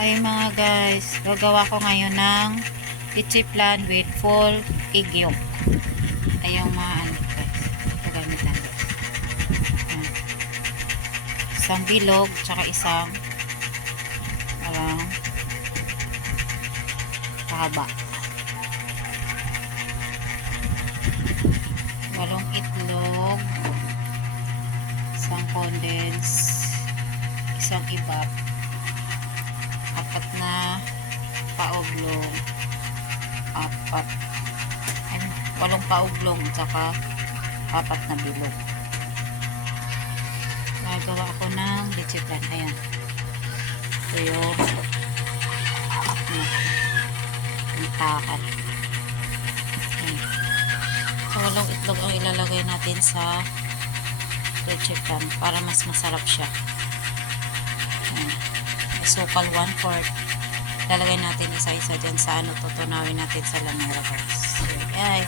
Hi mga guys, gagawa ko ngayon ng leche flan with full egg yolk. Ay yung mga ano guys, ito gamit lang guys. Ayan. Isang bilog, tsaka isang parang haba. 8 itlog, isang condense, isang ibap, 4 na paoblong, 8 paoblong at saka 4 na bilog. Nagawa ako ng leche flan. Ayan, ito yung takal. So 8 itlog ang ilalagay natin sa leche flan para mas masarap siya. Ayan. Sukal 1/4. Lalagay natin isa-isa dyan sa tutunawin natin sa lamera guys. Okay.